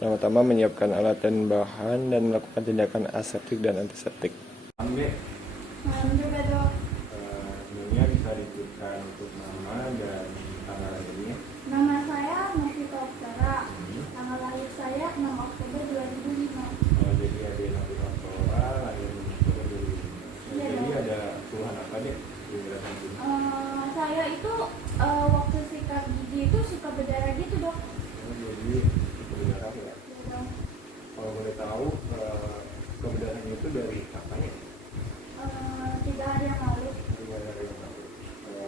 Pertama-tama menyiapkan alat dan bahan dan melakukan tindakan aseptik dan antiseptik. Ambil Malam juga dok. sebelumnya bisa disebutkan untuk nama dan tanggal lahirnya. Nama saya Novita Oktara. Tanggal lahir saya 6 Oktober 2005. Jadi ada Nabi Oktober, lahir di Oktober 2005. Iya, Jadi dok. ada keluhan apa deh? Penjelasan dulu. Saya itu waktu sikat gigi itu suka berdarah gitu dok. Jadi kebenaran ya. Iya, dok. Kalau boleh tahu kebenarannya itu dari kapan ya? 3 hari yang lalu. Dari yang lalu.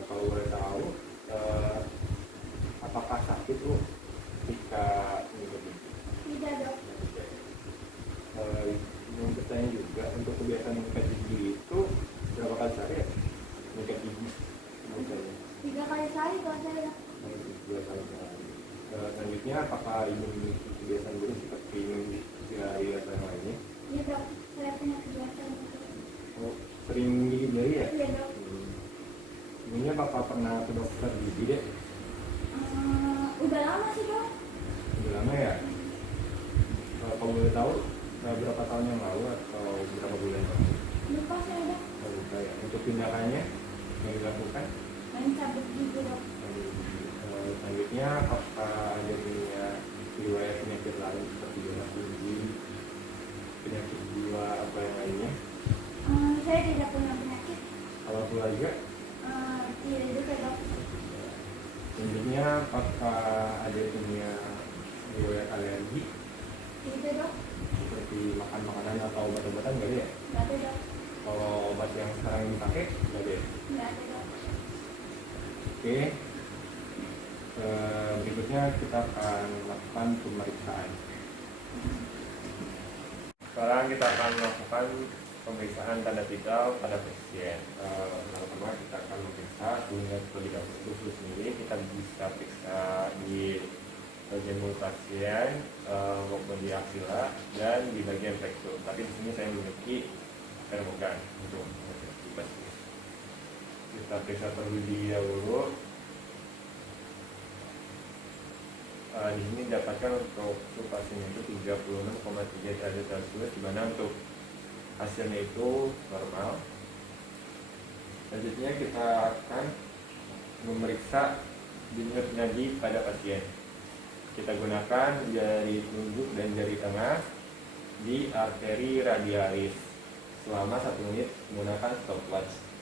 Kalau boleh tahu apakah sakit tuh ketika mengikuti? Tidak dok. Yang bertanya juga untuk kebiasaan mengikat gigi itu berapa kali sehari ya? Mengikat gigi misalnya 3 kali sehari kalau saya. 2 kali sehari. Selanjutnya apakah ibu memiliki kebiasaan buruk seperti minum sehari atau yang lainnya? Iya dok. Saya punya kebiasaan itu. Oh, sering gigi jari ya? Iya dok. Sebelumnya bapak pernah ke dokter gigi deh? Udah lama sih dok. Udah lama ya? Kalau boleh tahu berapa tahun yang lalu atau berapa bulan yang lalu? Lupa saya dok. Lupa ya. Untuk tindakannya yang dilakukan? Main cabut gigi dok. Selanjutnya apakah ada riwayat penyakit lain seperti darah tinggi, penyakit jiwa apa yang lainnya? Saya tidak punya penyakit. Kalau keluarga? Tidak juga dok. Selanjutnya apakah ada punya riwayat alergi Tidak dok. seperti makan makanan atau obat-obatan nggak ada ya? Nggak ada dok. Kalau obat yang sekarang dipakai nggak ada ya? Nggak ada dok. Oke. Berikutnya kita akan melakukan pemeriksaan. Sekarang kita akan melakukan pemeriksaan tanda vital pada pasien. Pertama kita akan memeriksa suhunya terlebih dahulu. Suhu sendiri kita bisa periksa di bagian mulut pasien maupun di aksila dan di bagian rektum. Tapi di sini saya memiliki termogan untuk mengecek pasien. Kita periksa terlebih dahulu. Di sini didapatkan untuk suhu pasien itu 36,3 derajat Celcius, di mana untuk hasilnya itu normal. Selanjutnya kita akan memeriksa denyut nadi pada pasien. Kita gunakan jari telunjuk dan jari tengah di arteri radialis selama 1 menit menggunakan stopwatch.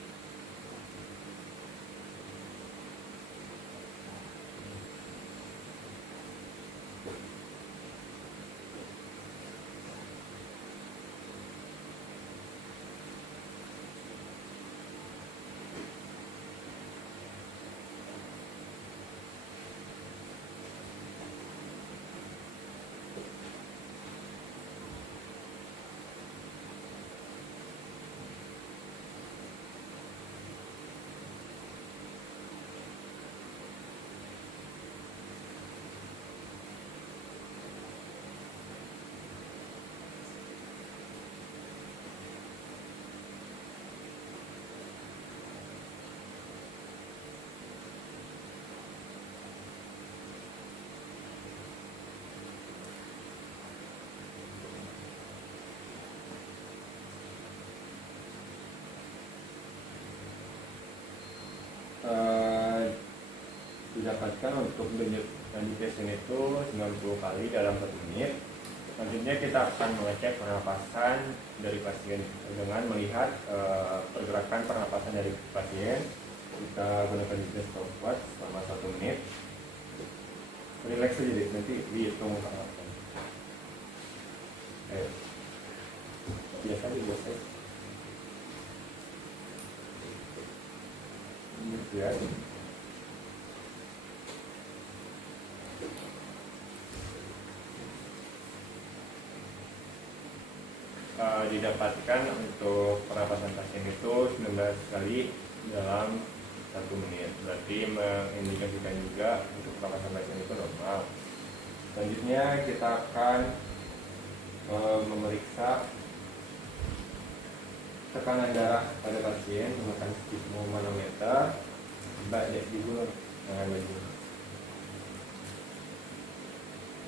Didapatkan untuk denyut nadi pasien itu 90 kali dalam 1 menit. Selanjutnya kita akan mengecek pernapasan dari pasien dengan melihat pergerakan pernapasan dari pasien. Kita gunakan juga stopwatch selama 1 menit. Relax aja deh, nanti dihitung pernapasan. Biasa biasa. Ya. Didapatkan untuk pernapasan pasien itu 19 kali dalam 1 menit. Berarti mengindikasikan juga untuk pernapasan pasien itu normal. Selanjutnya kita akan memeriksa tekanan darah pada pasien menggunakan sphygmomanometer. Coba dek di gunung dengan baju.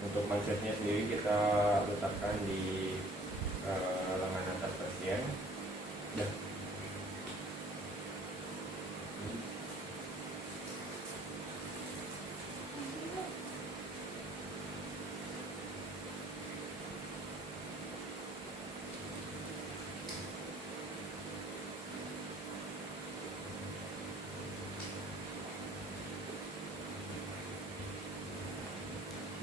Untuk mansetnya sendiri kita letakkan di lengan atas pasien.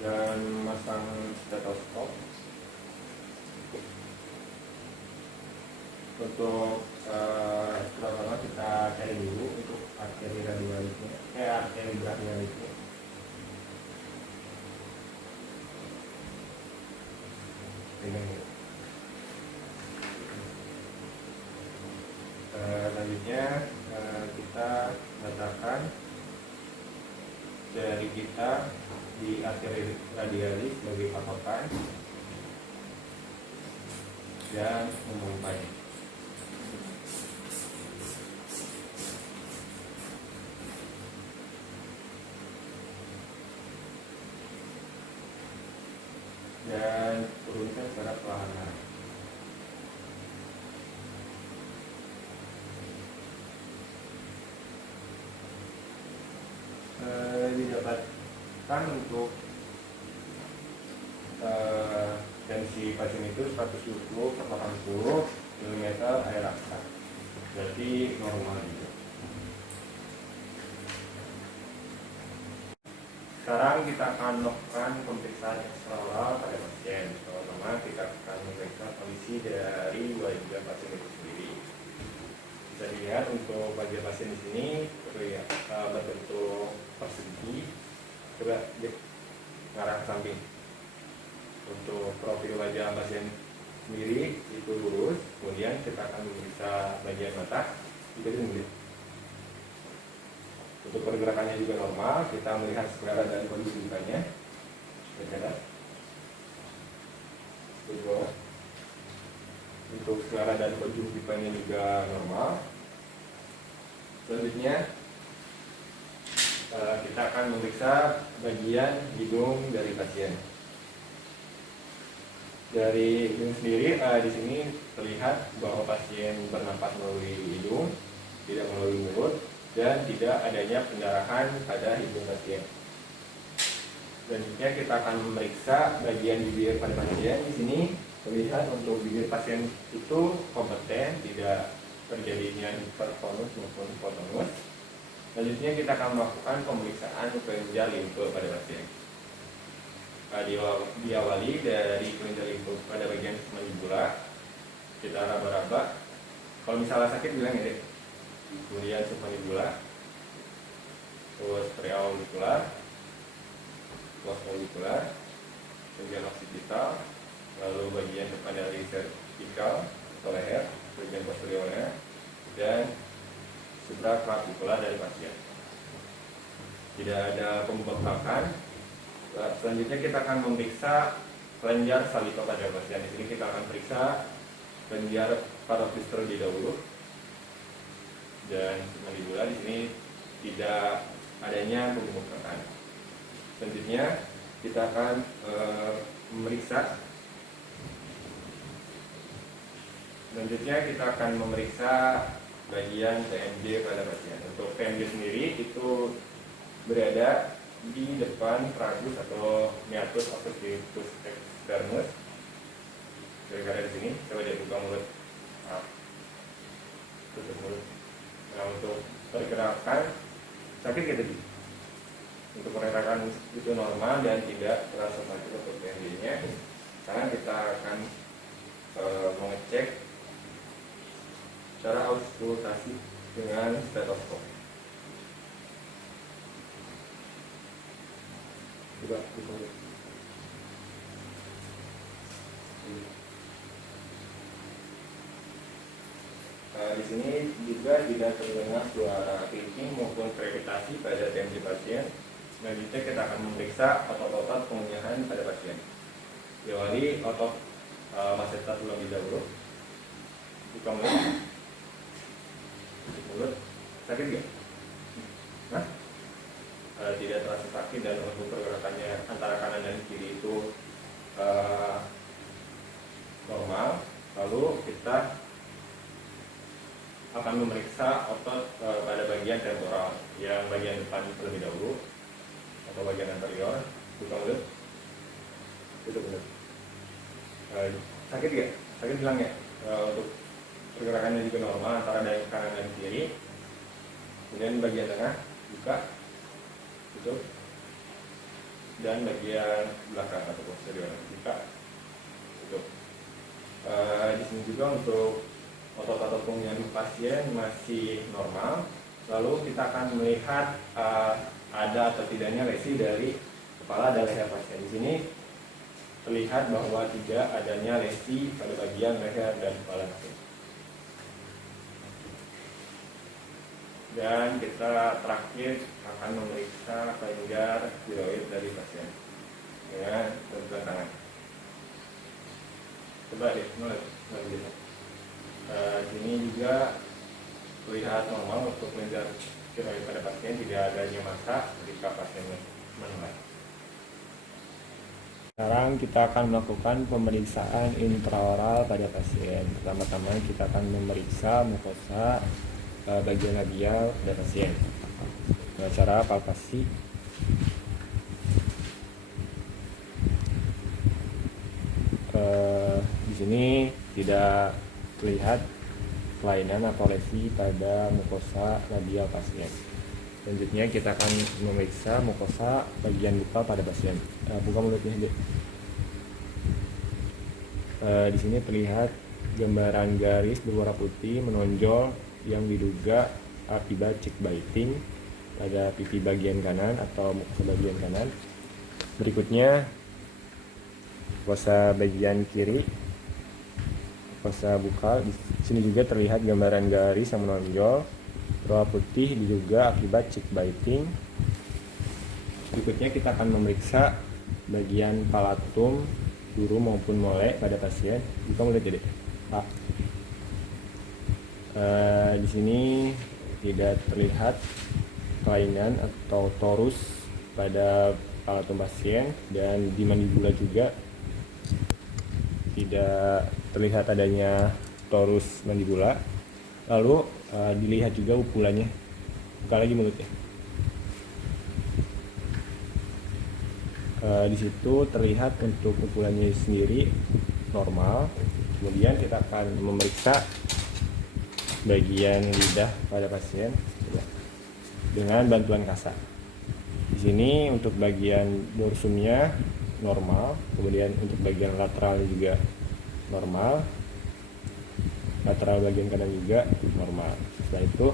Dan masang stetoskop. Untuk pertama kita cari dulu untuk arteri radialisnya, arteri brachialisnya. Selanjutnya kita letakkan jari kita di arteri radialis sebagai patokan dan memompanya. Dan turunkan secara perlahan. Didapatkan untuk tensi pasien itu 170/80 mm air aksa, berarti normal juga. Sekarang kita akan melakukan pemeriksaan ekstraoral pada pasien. Pertama kita akan memeriksa kondisi dari wajah pasien itu sendiri. Bisa dilihat untuk wajah pasien di sini berbentuk persegi. Coba mengarah ke samping. Untuk profil wajah pasien sendiri itu lurus. Kemudian kita akan memeriksa bagian mata. Kita sendiri. Untuk pergerakannya juga normal, kita melihat selera dan kondisi mukanya. Untuk selera dan konjungtivanya juga normal. Selanjutnya kita akan memeriksa bagian hidung dari pasien. Dari hidung sendiri di sini terlihat bahwa pasien bernapas melalui hidung, tidak melalui mulut, dan tidak adanya pendarahan pada hidung pasien. Selanjutnya kita akan memeriksa bagian bibir pada pasien. Di sini terlihat untuk bibir pasien itu kompeten, tidak terjadinya hipertonus maupun hipotonus. Selanjutnya kita akan melakukan pemeriksaan kelenjar limfe pada pasien. Diawali dari kelenjar limfe pada bagian mandibula. Kita raba-raba. Kalau misalnya sakit bilang ya deh. Kemudian submandibula, terus preaurikular, postaurikular, bagian occipital, lalu bagian depan dari cervical atau leher, bagian posteriornya, dan supraclavicular dari pasien. Tidak ada pembengkakan. Selanjutnya kita akan memeriksa kelenjar salito pada pasien. Di sini kita akan periksa kelenjar parotis terlebih dahulu. Dan mandibula di sini tidak adanya pembengkakan. Selanjutnya kita akan memeriksa. Selanjutnya kita akan memeriksa bagian TMJ pada pasien. Untuk TMJ sendiri itu berada di depan tragus atau meatus occipitalis externus. Gara-gara di sini, coba dia buka mulut, tutup mulut. Nah, untuk pergerakan sakit kita tadi. Untuk pergerakan itu normal dan tidak terasa sakit untuk TMJ-nya. Sekarang kita akan mengecek cara auskultasi dengan stetoskop. Coba buka mulut. Di sini juga tidak terdengar suara clicking maupun krepitasi pada TMJ pasien. Selanjutnya kita akan memeriksa otot-otot pengunyahan pada pasien. Diawali otot masseter terlebih dahulu. Buka mulut. Tutup mulut. Sakit nggak? Hah? tidak terasa sakit, dan untuk pergerakannya antara kanan dan kiri itu normal. Lalu kita akan memeriksa otot pada bagian temporal, yang bagian depan terlebih dahulu atau bagian anterior. Buka mulut, tutup mulut. Sakit gak? Sakit bilang ya. Untuk pergerakannya juga normal antara dari kanan dan kiri. Kemudian bagian tengah buka, tutup, dan bagian belakang atau posterior buka, tutup. Di sini juga untuk otot-otot punggung pasien masih normal. Lalu kita akan melihat ada atau tidaknya lesi dari kepala dan leher pasien. Di sini terlihat bahwa tidak adanya lesi pada bagian leher dan kepala pasien. Dan kita terakhir akan memeriksa kelenjar tiroid dari pasien dengan bantuan tangan. Coba deh, mulai lihat. Sini juga terlihat normal untuk kelenjar tiroid pada pasien, tidak adanya massa ketika pasien menenggak. Sekarang kita akan melakukan pemeriksaan intraoral pada pasien. Pertama-tama kita akan memeriksa mukosa bagian labial pada pasien dengan cara palpasi. Di sini tidak terlihat kelainan atau lesi pada mukosa labial pasien. Selanjutnya kita akan memeriksa mukosa bagian buka pada pasien. Buka mulutnya, Dek. Di sini terlihat gambaran garis berwarna putih menonjol yang diduga akibat cheek biting pada pipi bagian kanan atau mukosa bagian kanan. Berikutnya mukosa bagian kiri, mukosa bukal. Di sini juga terlihat gambaran garis yang menonjol berwarna putih diduga akibat cheek biting. Berikutnya kita akan memeriksa bagian palatum, duru maupun molek pada pasien. Buka mulut, Dek. Di sini tidak terlihat kelainan atau torus pada palatum pasien, dan di mandibula juga tidak terlihat adanya torus mandibula. Lalu dilihat juga ukurannya. Buka lagi mulutnya. Di situ terlihat untuk ukurannya sendiri normal. Kemudian kita akan memeriksa bagian lidah pada pasien dengan bantuan kasa. Di sini untuk bagian dorsumnya normal, kemudian untuk bagian lateral juga normal, lateral bagian kanan juga normal. Setelah itu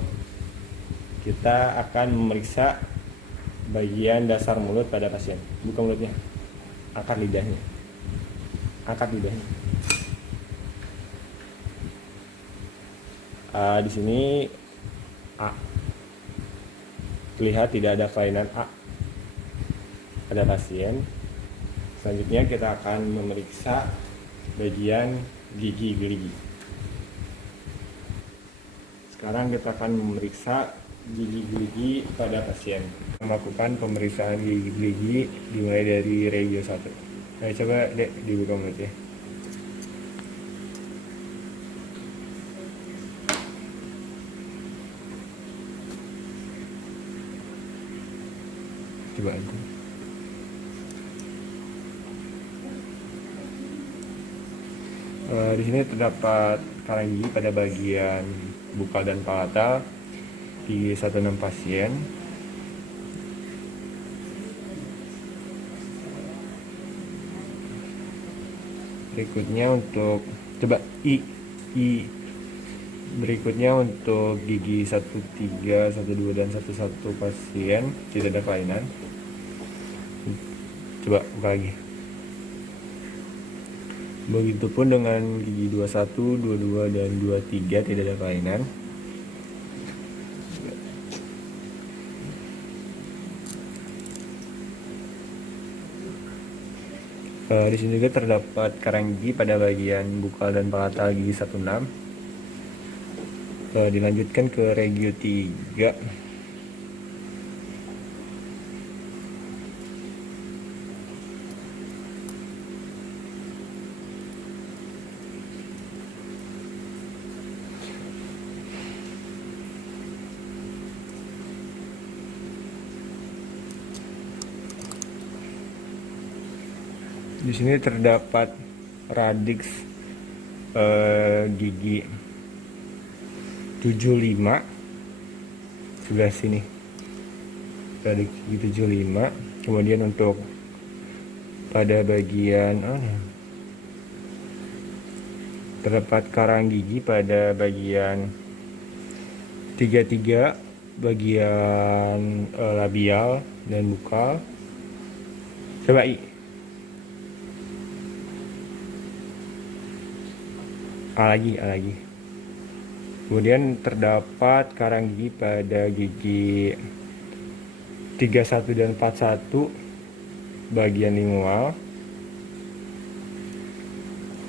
kita akan memeriksa bagian dasar mulut pada pasien. Buka mulutnya, angkat lidahnya, angkat lidahnya. Di sini A, terlihat tidak ada kelainan A pada pasien. Selanjutnya kita akan memeriksa bagian gigi gerigi. Sekarang kita akan memeriksa gigi gerigi pada pasien. Melakukan pemeriksaan gigi gerigi dimulai dari regio 1. Nah, coba, Dek, dibuka mulutnya. Coba aja. Di sini terdapat karang gigi pada bagian bukal dan palatal di 16 pasien. Berikutnya untuk coba berikutnya untuk gigi 13, 12 dan 11 pasien tidak ada kelainan. Coba buka lagi. Begitupun dengan gigi 21, 22 dan 23 tidak ada kelainan. Di sini juga terdapat karang gigi pada bagian bukal dan palatal gigi 16. Dilanjutkan ke regio 3. Di sini terdapat radix gigi 75 sebelah sini, radix gigi 75. Kemudian untuk pada bagian terdapat karang gigi pada bagian 33, bagian labial dan bukal. Coba I. A lagi. Kemudian terdapat karang gigi pada gigi 31 dan 41 bagian lingual.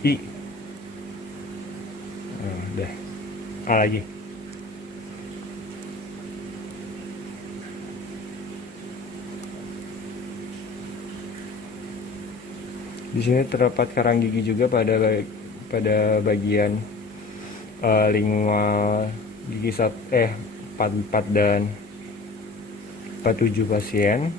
I. Udah. A lagi. Di sini terdapat karang gigi juga pada bagian lingual gigi 44 dan 47 pasien.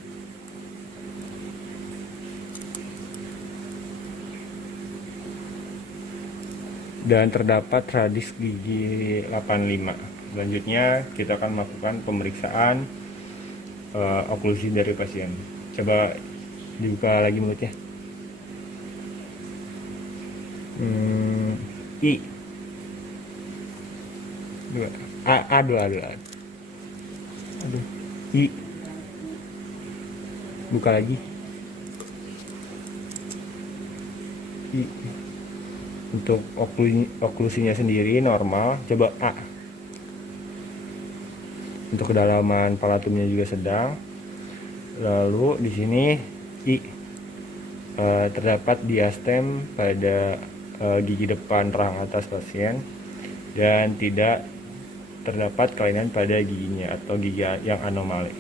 Dan terdapat radix gigi 85. Selanjutnya kita akan melakukan pemeriksaan oklusi dari pasien. Coba dibuka lagi mulutnya. I. Aduh. I. Buka lagi. I. Untuk oklusinya sendiri normal. Coba A. Untuk kedalaman palatumnya juga sedang. Lalu di sini I. Terdapat diastem pada gigi depan rahang atas pasien dan tidak terdapat kelainan pada giginya atau gigi yang anomali.